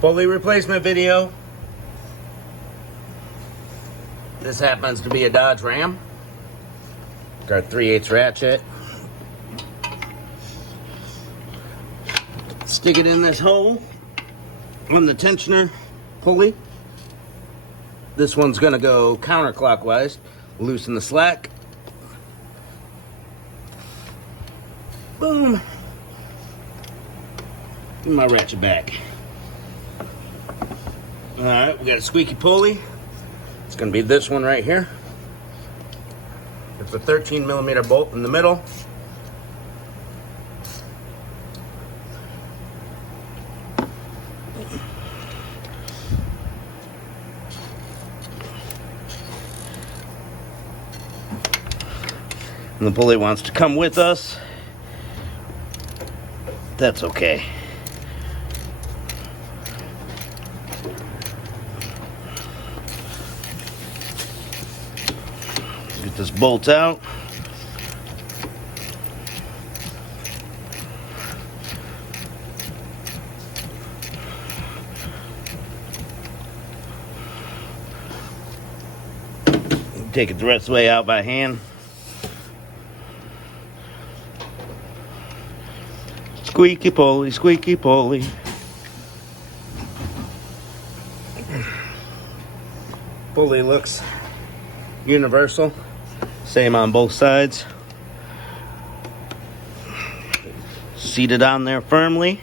Pulley replacement video. This happens to be a Dodge Ram. Got 3/8 ratchet. Stick it in this hole on the tensioner pulley. This one's gonna go counterclockwise. Loosen the slack. Boom. Give my ratchet back. Alright, we got a squeaky pulley. It's gonna be this one right here. It's a 13mm bolt in the middle. And the pulley wants to come with us. That's okay. Get this bolt out. Take it the rest of the way out by hand. Squeaky pulley, squeaky pulley. Pulley looks universal. Same on both sides. Seated on there firmly.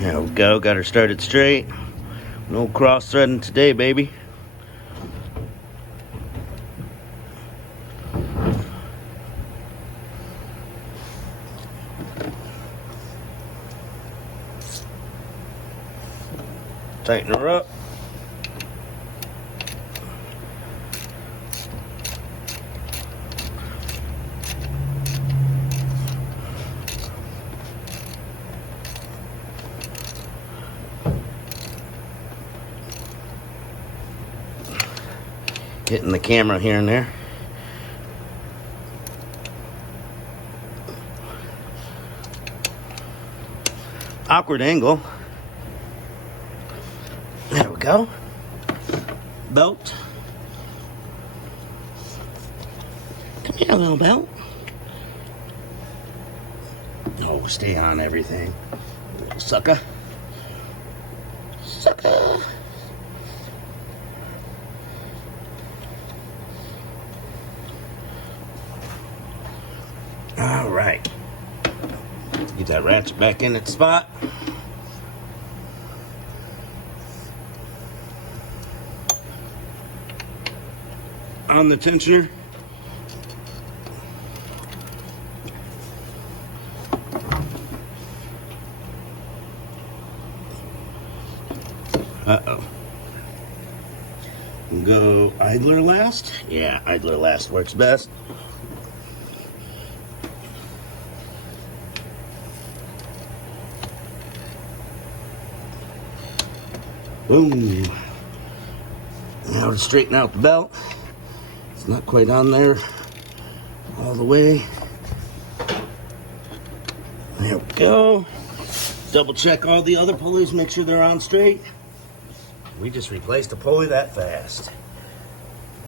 There we go, got her started straight. No cross threading today, baby. Tighten her up. Hitting the camera here and there. Awkward angle. There we go. Belt. Come here, little belt. Oh, stay on everything. Little sucker. Sucker. All right. Get that ratchet back in its spot. On the tensioner. Uh-oh. We'll go idler last. Yeah, idler last works best. Boom. Now to straighten out the belt. It's not quite on there all the way. There we go. Double check all the other pulleys, make sure they're on straight. We just replaced a pulley that fast.